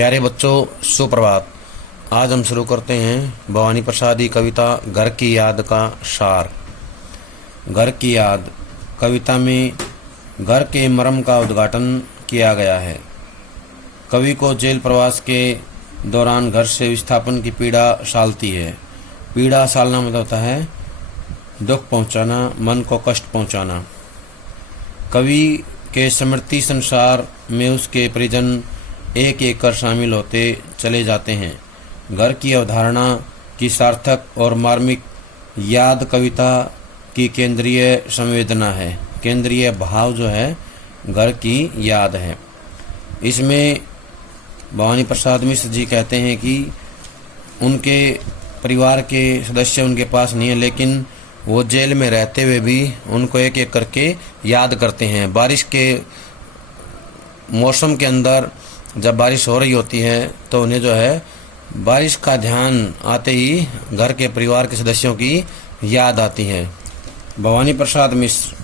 प्यारे बच्चों, सुप्रभात। आज हम शुरू करते हैं भवानी प्रसादी कविता घर की याद का सार। घर की याद कविता में घर के मर्म का उद्घाटन किया गया है। कवि को जेल प्रवास के दौरान घर से विस्थापन की पीड़ा सालती है। पीड़ा सालना मतलब होता है दुख पहुंचाना, मन को कष्ट पहुंचाना। कवि के स्मृति संसार में उसके परिजन एक एक कर शामिल होते चले जाते हैं। घर की अवधारणा की सार्थक और मार्मिक याद कविता की केंद्रीय संवेदना है। केंद्रीय भाव जो है घर की याद है। इसमें भवानी प्रसाद मिश्र जी कहते हैं कि उनके परिवार के सदस्य उनके पास नहीं है, लेकिन वो जेल में रहते हुए भी उनको एक एक करके याद करते हैं। बारिश के मौसम के अंदर जब बारिश हो रही होती है तो उन्हें जो है बारिश का ध्यान आते ही घर के परिवार के सदस्यों की याद आती है। भवानी प्रसाद मिश्र,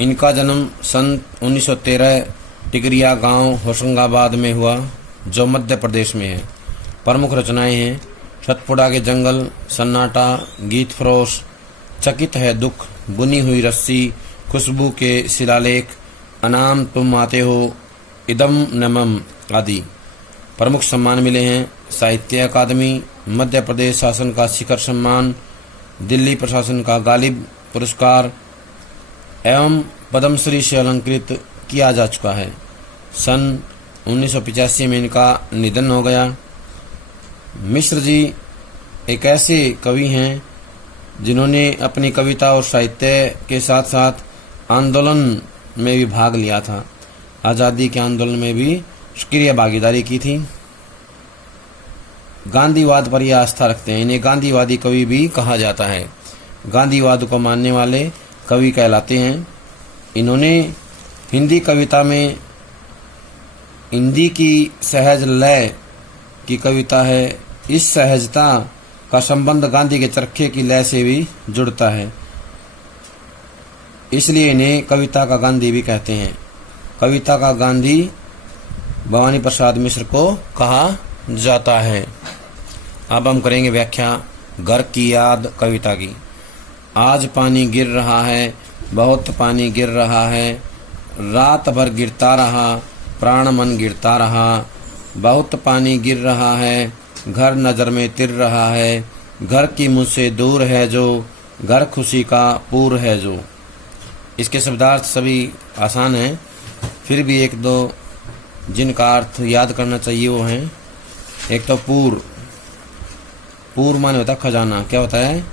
इनका जन्म सन 1913 टिकरिया गांव होशंगाबाद में हुआ, जो मध्य प्रदेश में है। प्रमुख रचनाएं हैं सतपुड़ा के जंगल, सन्नाटा, गीत फरोश, चकित है दुख, बुनी हुई रस्सी, खुशबू के शिलालेख, अनाम तुम आते हो, इदम नमम आदि। प्रमुख सम्मान मिले हैं साहित्य अकादमी, मध्य प्रदेश शासन का शिखर सम्मान, दिल्ली प्रशासन का गालिब पुरस्कार एवं पद्मश्री से अलंकृत किया जा चुका है। सन 1985 में इनका निधन हो गया। मिश्र जी एक ऐसे कवि हैं जिन्होंने अपनी कविता और साहित्य के साथ साथ आंदोलन में भी भाग लिया था। आज़ादी के आंदोलन में भी सक्रिय भागीदारी की थी। गांधीवाद पर यह आस्था रखते हैं। इन्हें गांधीवादी कवि भी कहा जाता है। गांधीवाद को मानने वाले कवि कहलाते हैं। इन्होंने हिंदी कविता में हिंदी की सहज लय की कविता है। इस सहजता का संबंध गांधी के चरखे की लय से भी जुड़ता है, इसलिए इन्हें कविता का गांधी भी कहते हैं। कविता का गांधी भवानी प्रसाद मिश्र को कहा जाता है। अब हम करेंगे व्याख्या घर की याद कविता की। आज पानी गिर रहा है, बहुत पानी गिर रहा है, रात भर गिरता रहा, प्राण मन गिरता रहा, बहुत पानी गिर रहा है, घर नज़र में तिर रहा है, घर की मुझसे दूर है जो, घर खुशी का पूर है जो। इसके शब्दार्थ सभी आसान हैं, फिर भी एक दो जिनका अर्थ याद करना चाहिए वो हैं। एक तो पूर माने होता है खजाना। क्या होता है?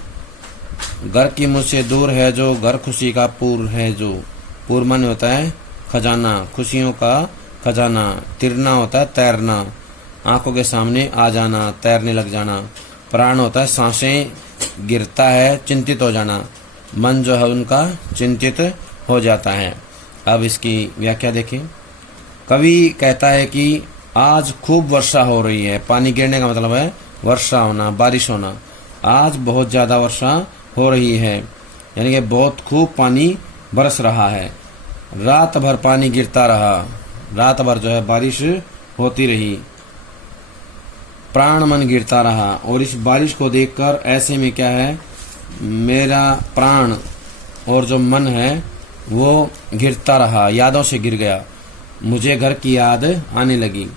घर की मुझसे दूर है जो, घर खुशी का पूर है जो। पूर माने होता है खजाना, खुशियों का खजाना। तिरना होता है तैरना, आंखों के सामने आ जाना, तैरने लग जाना। प्राण होता है सांसें, गिरता है चिंतित हो जाना। मन जो है उनका चिंतित हो जाता है। अब इसकी व्याख्या देखें। कवि कहता है कि आज खूब वर्षा हो रही है। पानी गिरने का मतलब है वर्षा होना, बारिश होना। आज बहुत ज़्यादा वर्षा हो रही है, यानी कि बहुत खूब पानी बरस रहा है। रात भर पानी गिरता रहा, रात भर जो है बारिश होती रही। प्राण मन गिरता रहा, और इस बारिश को देखकर ऐसे में क्या है, मेरा प्राण और जो मन है वो गिरता रहा, यादों से गिर गया। मुझे घर की याद आने लगी,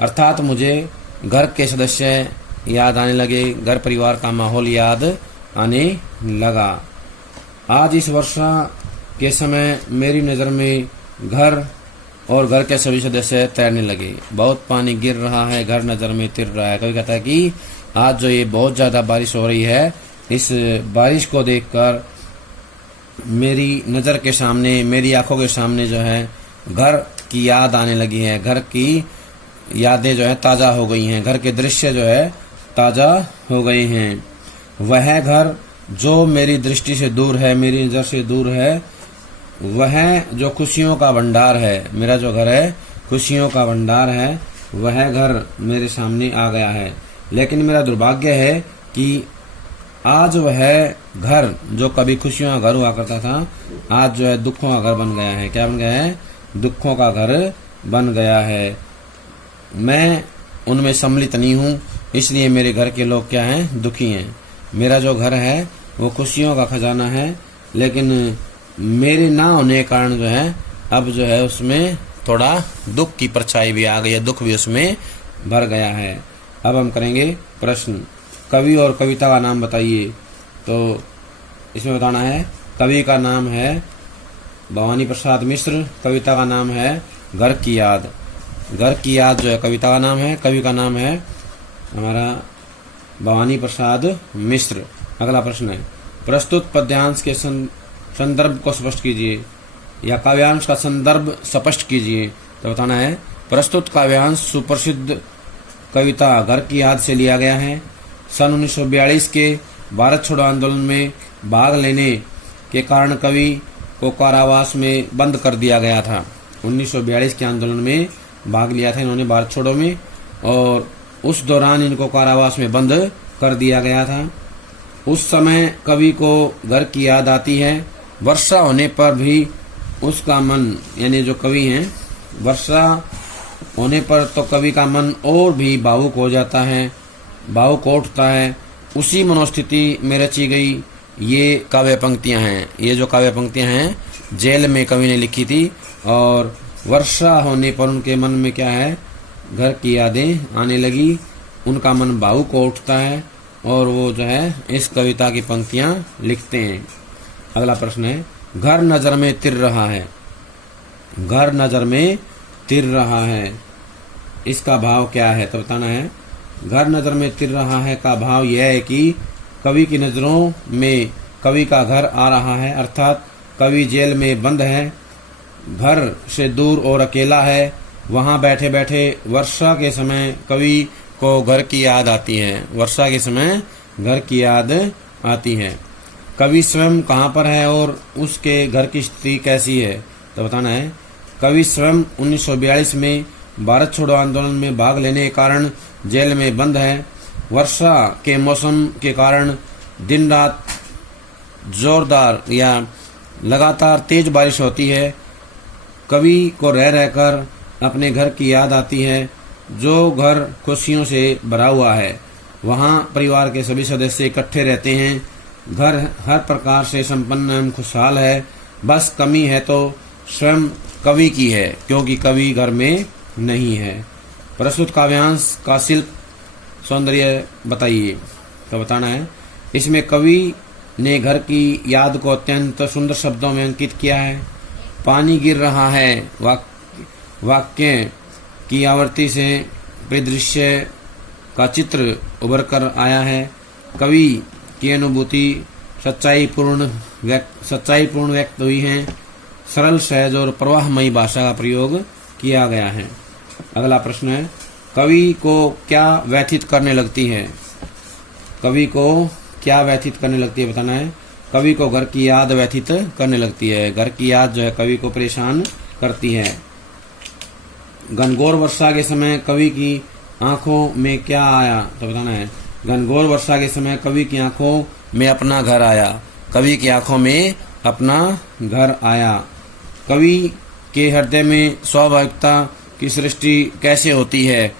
अर्थात मुझे घर के सदस्य याद आने लगे, घर परिवार का माहौल याद आने लगा। आज इस वर्षा के समय मेरी नज़र में घर और घर के सभी सदस्य तैरने लगे। बहुत पानी गिर रहा है, घर नज़र में तिर रहा है। कभी कहता है कि आज जो ये बहुत ज़्यादा बारिश हो रही है, इस बारिश को देखकर मेरी नज़र के सामने, मेरी आंखों के सामने जो है घर की याद आने लगी है। घर की यादें जो है ताज़ा हो गई हैं, घर के दृश्य जो है ताज़ा हो गए हैं। वह घर जो मेरी दृष्टि से दूर है, मेरी नज़र से दूर है, वह जो खुशियों का भंडार है, मेरा जो घर है खुशियों का भंडार है, वह घर मेरे सामने आ गया है। लेकिन मेरा दुर्भाग्य है कि आज वह घर जो कभी खुशियों का घर हुआ करता था, आज जो है दुखों का घर बन गया है। क्या बन गया है? दुखों का घर बन गया है। मैं उनमें सम्मिलित नहीं हूँ, इसलिए मेरे घर के लोग क्या हैं, दुखी हैं। मेरा जो घर है वो खुशियों का खजाना है, लेकिन मेरे ना होने के कारण जो है अब जो है उसमें थोड़ा दुख की परछाई भी आ गई है, दुख भी उसमें भर गया है। अब हम करेंगे प्रश्न। कवि और कविता का नाम बताइए। तो इसमें बताना है, कवि का नाम है भवानी प्रसाद मिश्र, कविता का नाम है घर की याद। घर की याद जो है कविता का नाम है, कवि का नाम है हमारा भवानी प्रसाद मिश्र। अगला प्रश्न है, प्रस्तुत पद्यांश के संदर्भ को स्पष्ट कीजिए, या काव्यांश का संदर्भ स्पष्ट कीजिए। तो बताना है, प्रस्तुत काव्यांश सुप्रसिद्ध कविता घर की याद से लिया गया है। सन 1942 के भारत छोड़ो आंदोलन में भाग लेने के कारण कवि को कारावास में बंद कर दिया गया था। 1942 के आंदोलन में भाग लिया था इन्होंने भारत छोड़ो में, और उस दौरान इनको कारावास में बंद कर दिया गया था। उस समय कवि को घर की याद आती है। वर्षा होने पर भी उसका मन, यानी जो कवि हैं, वर्षा होने पर तो कवि का मन और भी भावुक हो जाता है, भावुक उठता है। उसी मनोस्थिति में रची गई ये काव्य पंक्तियां हैं। ये जो काव्य पंक्तियां हैं जेल में कवि ने लिखी थी, और वर्षा होने पर उनके मन में क्या है, घर की यादें आने लगी, उनका मन भावुक हो उठता है, और वो जो है इस कविता की पंक्तियां लिखते हैं। अगला प्रश्न है, घर नजर में तिर रहा है। घर नजर में तिर रहा है, इसका भाव क्या है? तो बताना है, घर नजर में तिर रहा है का भाव यह है कि कवि की नजरों में कवि का घर आ रहा है, अर्थात कवि जेल में बंद है, घर से दूर और अकेला है। वहां बैठे बैठे वर्षा के समय कवि को घर की याद आती है, वर्षा के समय घर की याद आती है। कवि स्वयं कहाँ पर है और उसके घर की स्थिति कैसी है? तो बताना है, कवि स्वयं 1942 में भारत छोड़ो आंदोलन में भाग लेने के कारण जेल में बंद है। वर्षा के मौसम के कारण दिन रात जोरदार या लगातार तेज बारिश होती है। कवि को रह रहकर अपने घर की याद आती है, जो घर खुशियों से भरा हुआ है। वहाँ परिवार के सभी सदस्य इकट्ठे रहते हैं। घर हर प्रकार से संपन्न एवं खुशहाल है। बस कमी है तो स्वयं कवि की है, क्योंकि कवि घर में नहीं है। प्रस्तुत काव्यांश का शिल्प सौंदर्य बताइए। तो बताना है, इसमें कवि ने घर की याद को अत्यंत सुंदर शब्दों में अंकित किया है। पानी गिर रहा है वाक्य की आवृत्ति से परिदृश्य का चित्र उभर कर आया है। कवि की अनुभूति सच्चाई पूर्ण व्यक्त हुई है। सरल, सहज और प्रवाहमयी भाषा का प्रयोग किया गया है। अगला प्रश्न है, कवि को क्या व्यथित करने लगती है? कवि को क्या व्यथित करने लगती है बताना है। कवि को घर की याद व्यथित करने लगती है। घर की याद जो है कवि को परेशान करती है। घनघोर वर्षा के समय कवि की आंखों में क्या आया? तो बताना है, घनघोर वर्षा के समय कवि की आंखों में अपना घर आया। कवि की आंखों में अपना घर आया। कवि के हृदय में स्वाभाविकता की सृष्टि कैसे होती है?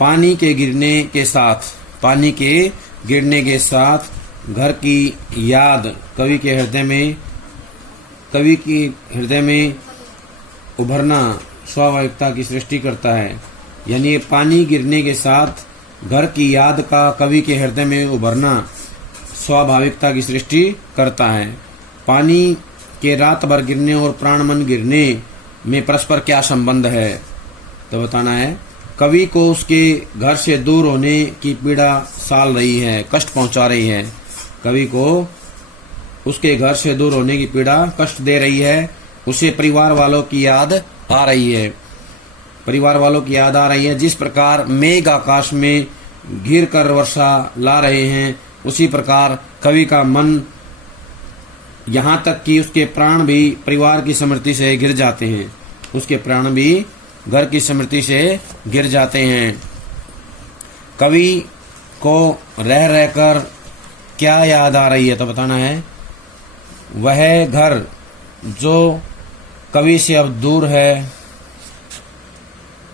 पानी के गिरने के साथ घर की याद कवि के हृदय में उभरना स्वाभाविकता की सृष्टि करता है। यानी पानी गिरने के साथ घर की याद का कवि के हृदय में उभरना स्वाभाविकता की सृष्टि करता है। पानी के रात भर गिरने और प्राणमन गिरने में परस्पर क्या संबंध है? तो बताना है, कवि को उसके घर से दूर होने की पीड़ा साल रही है, कष्ट पहुंचा रही है। कवि को उसके घर से दूर होने की पीड़ा कष्ट दे रही है। उसे परिवार वालों की याद आ रही है। परिवार वालों की याद आ रही है। जिस प्रकार मेघ आकाश में घिर कर वर्षा ला रहे हैं, उसी प्रकार कवि का मन, यहाँ तक कि उसके प्राण भी परिवार की स्मृति से गिर जाते हैं। उसके प्राण भी घर की स्मृति से गिर जाते हैं। कवि को रह रहकर क्या याद आ रही है? तो बताना है, वह घर जो कवि से अब दूर है,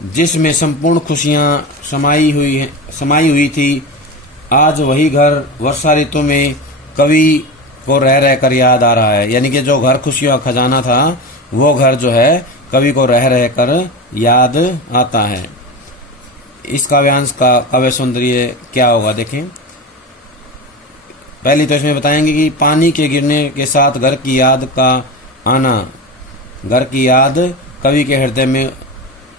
जिसमें संपूर्ण खुशियां समाई हुई थी, आज वही घर वर्षा ऋतु में कवि को रह रहकर याद आ रहा है। यानी कि जो घर खुशियों का खजाना था, वो घर जो है कवि को रह रहकर याद आता है। इस काव्यांश का काव्य सौंदर्य क्या होगा, देखें। पहली तो इसमें बताएंगे कि पानी के गिरने के साथ घर की याद का आना, घर की याद कवि के हृदय में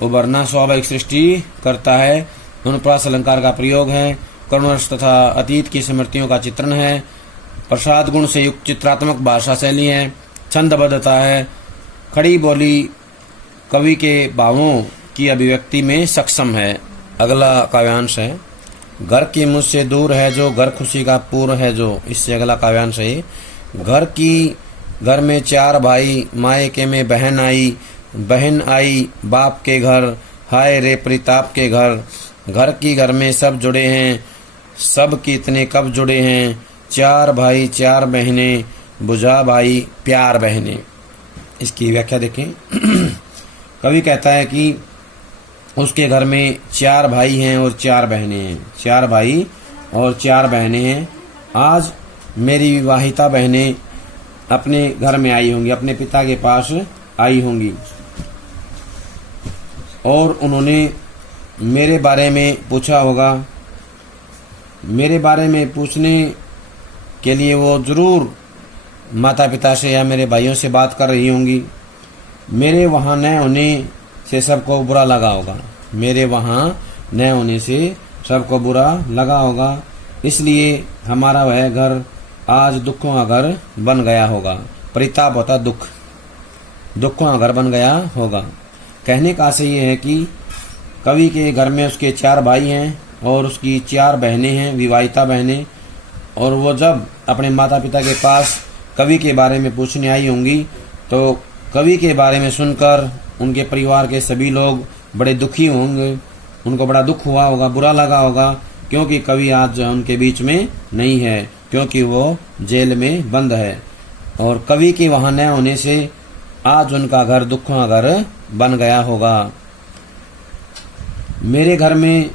उभरना स्वाभाविक सृष्टि करता है। अनुप्रास अलंकार का प्रयोग है। करुणरस तथा अतीत की स्मृतियों का चित्रण है। प्रसाद गुण से युक्त चित्रात्मक भाषा शैली है। छंदबद्धता है। खड़ी बोली कवि के भावों की अभिव्यक्ति में सक्षम है। अगला काव्यांश है, घर की मुझसे दूर है जो, घर खुशी का पूर्व है जो। इससे अगला काव्यांश है, घर में 4 भाई, मायके में बहन आई बाप के घर, हाय रे प्रताप के घर। घर में सब जुड़े हैं, सब कितने कब जुड़े हैं। 4 भाई 4 बहनें, बुझा भाई प्यार बहनें। इसकी व्याख्या देखें। कवि कहता है कि उसके घर में 4 भाई हैं और 4 बहनें हैं। 4 भाई और 4 बहनें हैं। आज मेरी विवाहिता बहनें अपने घर में आई होंगी, अपने पिता के पास आई होंगी, और उन्होंने मेरे बारे में पूछा होगा। मेरे बारे में पूछने के लिए वो जरूर माता पिता से या मेरे भाइयों से बात कर रही होंगी। मेरे वहाँ न होने से सबको बुरा लगा होगा। मेरे वहाँ न होने से सबको बुरा लगा होगा, इसलिए हमारा वह घर आज दुखों का घर बन गया होगा। परिताप होता दुख, दुखों का घर बन गया होगा। कहने का आशय ये है कि कवि के घर में उसके 4 भाई हैं और उसकी 4 बहनें हैं, विवाहिता बहनें, और वो जब अपने माता पिता के पास कवि के बारे में पूछने आई होंगी तो कवि के बारे में सुनकर उनके परिवार के सभी लोग बड़े दुखी होंगे। उनको बड़ा दुख हुआ होगा, बुरा लगा होगा, क्योंकि कवि आज उनके बीच में नहीं है, क्योंकि वो जेल में बंद है। और कवि के वहां न होने से आज उनका घर दुखों का घर बन गया होगा। मेरे घर में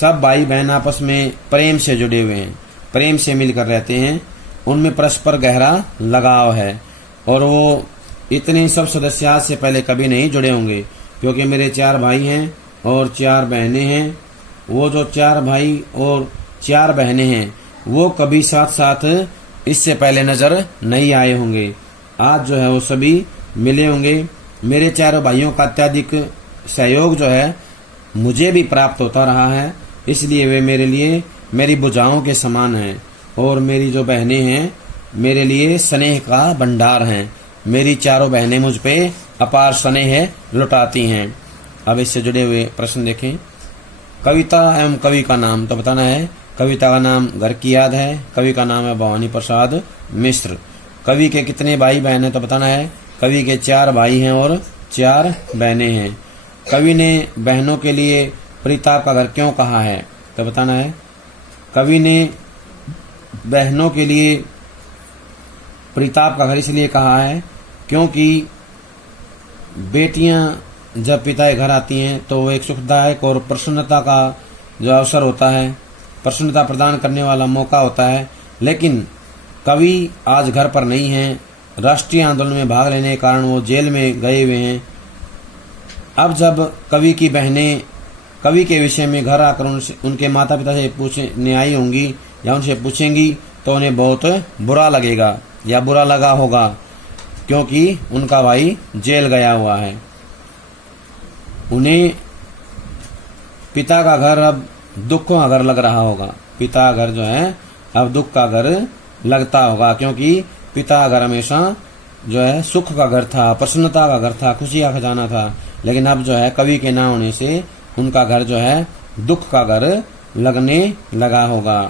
सब भाई बहन आपस में प्रेम से जुड़े हुए हैं, प्रेम से मिलकर रहते हैं। उनमें परस्पर गहरा लगाव है, और वो इतने सब सदस्य से पहले कभी नहीं जुड़े होंगे, क्योंकि मेरे 4 भाई हैं और 4 बहनें हैं। वो जो 4 भाई और 4 बहनें हैं वो कभी साथ साथ इससे पहले नजर नहीं आए होंगे। आज जो है वो सभी मिले होंगे। मेरे 4 भाइयों का अत्यधिक सहयोग जो है मुझे भी प्राप्त होता रहा है, इसलिए वे मेरे लिए मेरी भुजाओं के समान हैं। और मेरी जो बहनें हैं मेरे लिए स्नेह का भंडार हैं। मेरी 4 बहनें मुझ पे अपार स्नेह लुटाती हैं। अब इससे जुड़े हुए प्रश्न देखें। कविता एवं कवि का नाम तो बताना है। कविता का नाम घर की याद है। कवि का नाम है भवानी प्रसाद मिश्र। कवि के कितने भाई बहन हैं तो बताना है। कवि के 4 भाई हैं और 4 बहनें हैं। कवि ने बहनों के लिए प्रताप का घर क्यों कहा है तो बताना है। कवि ने बहनों के लिए प्रताप का घर इसलिए कहा है क्योंकि बेटियां जब पिता के घर आती हैं तो वो एक सुखदायक और प्रसन्नता का जो अवसर होता है, प्रसन्नता प्रदान करने वाला मौका होता है। लेकिन कवि आज घर पर नहीं हैं। राष्ट्रीय आंदोलन में भाग लेने के कारण वो जेल में गए हुए हैं। अब जब कवि की बहनें कवि के विषय में घर आकर उनके माता पिता से पूछने आई होंगी या उनसे पूछेंगी तो उन्हें बहुत बुरा लगेगा या बुरा लगा होगा, क्योंकि उनका भाई जेल गया हुआ है। उन्हें पिता का घर अब दुख का घर लग रहा होगा। पिता का घर जो है अब दुख का घर लगता होगा, क्योंकि पिता का घर हमेशा जो है सुख का घर था, प्रसन्नता का घर था, खुशी का खजाना था। लेकिन अब जो है कवि के ना होने से उनका घर जो है दुख का घर लगने लगा होगा।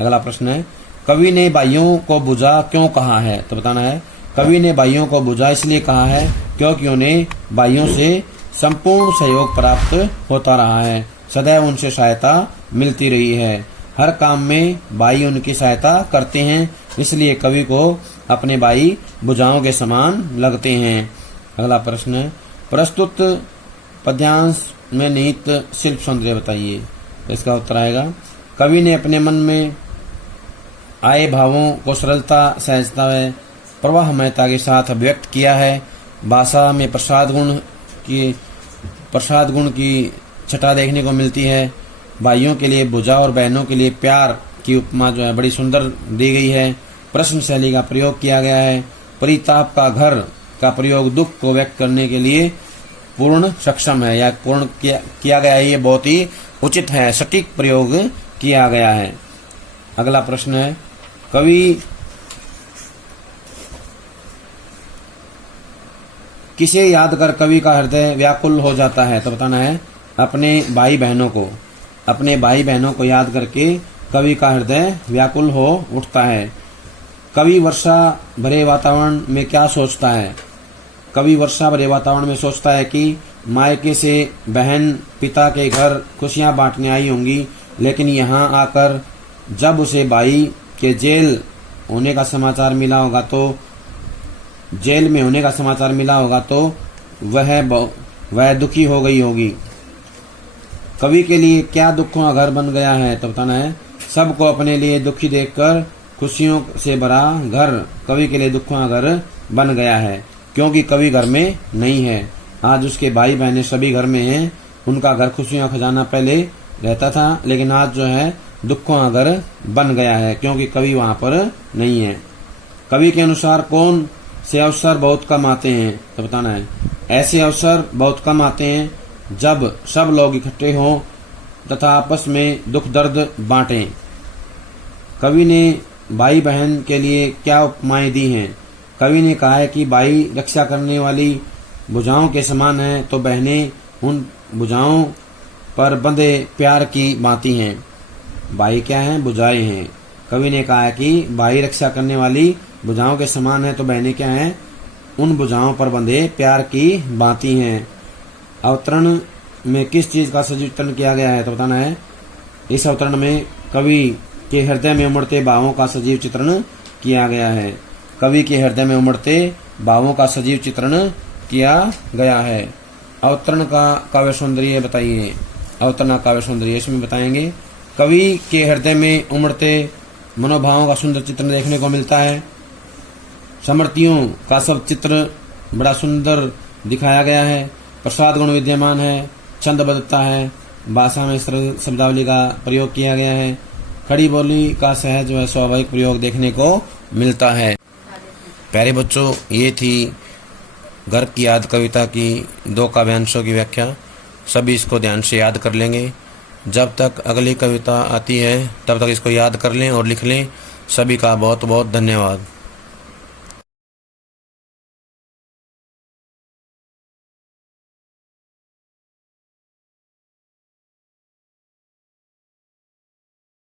अगला प्रश्न है, कवि ने भाइयों को बुझा क्यों कहा है तो बताना है। कवि ने भाइयों को बुझा इसलिए कहा है क्योंकि उन्हें भाइयों से संपूर्ण सहयोग प्राप्त होता रहा है। सदैव उनसे सहायता मिलती रही है। हर काम में भाई उनकी सहायता करते हैं, इसलिए कवि को अपने भाई भुजाओं के समान लगते हैं। अगला प्रश्न है, प्रस्तुत पद्यांश में निहित शिल्प सौंदर्य बताइए। तो इसका उत्तर आएगा, कवि ने अपने मन में आए भावों को सरलता, सहजता व प्रवाहमयता के साथ अभिव्यक्त किया है। भाषा में प्रसाद गुण की छटा देखने को मिलती है। भाइयों के लिए भुजा और बहनों के लिए प्यार की उपमा जो है बड़ी सुंदर दी गई है। प्रश्न शैली का प्रयोग किया गया है। परिताप का घर का प्रयोग दुख को व्यक्त करने के लिए पूर्ण सक्षम है या पूर्ण किया गया है। ये बहुत ही उचित है, सटीक प्रयोग किया गया है। अगला प्रश्न है, कवि किसे याद कर कवि का हृदय व्याकुल हो जाता है? तो बताना है अपने भाई बहनों को। अपने भाई बहनों को याद करके कवि का हृदय व्याकुल हो उठता है। कवि वर्षा भरे वातावरण में क्या सोचता है? कवि वर्षा भरे वातावरण में सोचता है कि मायके से बहन पिता के घर खुशियां बांटने आई होंगी, लेकिन यहाँ आकर जब उसे भाई के जेल होने का समाचार मिला होगा तो वह दुखी हो गई होगी। कवि के लिए क्या दुखों का घर बन गया है? तो बताना है सबको अपने लिए दुखी देखकर खुशियों से भरा घर कवि के लिए दुखों का घर बन गया है, क्योंकि कवि घर में नहीं है। आज उसके भाई बहनें सभी घर में हैं। उनका घर खुशियों का खजाना पहले रहता था, लेकिन आज जो है दुखों का घर बन गया है, क्योंकि कवि वहां पर नहीं है। कवि के अनुसार कौन से अवसर बहुत कम आते हैं? तो बताना है ऐसे अवसर बहुत कम आते हैं जब सब लोग इकट्ठे हों तथा आपस में दुख दर्द बांटें। कवि ने भाई बहन के लिए क्या उपमाएं दी हैं? कवि ने कहा है कि भाई रक्षा करने वाली भुजाओं के समान हैं, तो बहनें उन भुजाओं पर बंधे प्यार की बाती हैं। भाई क्या हैं? भुजाएं हैं। कवि ने कहा है कि भाई रक्षा करने वाली भुजाओं के समान है, तो बहनें क्या हैं? उन भुजाओं पर बंधे प्यार की बाती हैं। अवतरण में किस चीज का सजीव चित्रण किया गया है? तो बताना है इस अवतरण में कवि के हृदय में उमड़ते भावों का सजीव चित्रण किया गया है। कवि के हृदय में उमड़ते भावों का सजीव चित्रण किया गया है। अवतरण का काव्य सौंदर्य बताइए। अवतरण काव्य सौंदर्य इसमें बताएंगे, कवि के हृदय में उमड़ते मनोभावों का सुंदर चित्रण देखने को मिलता है। समर्थियों का सब चित्र बड़ा सुंदर दिखाया गया है। प्रसाद गुण विद्यमान है, छंदबद्धता है, भाषा में सरल शब्दावली का प्रयोग किया गया है, खड़ी बोली का सहज व स्वाभाविक प्रयोग देखने को मिलता है। प्यारे बच्चों, ये थी घर की याद कविता की 2 काव्यांशों की व्याख्या। सभी इसको ध्यान से याद कर लेंगे। जब तक अगली कविता आती है तब तक इसको याद कर लें और लिख लें। सभी का बहुत बहुत धन्यवाद।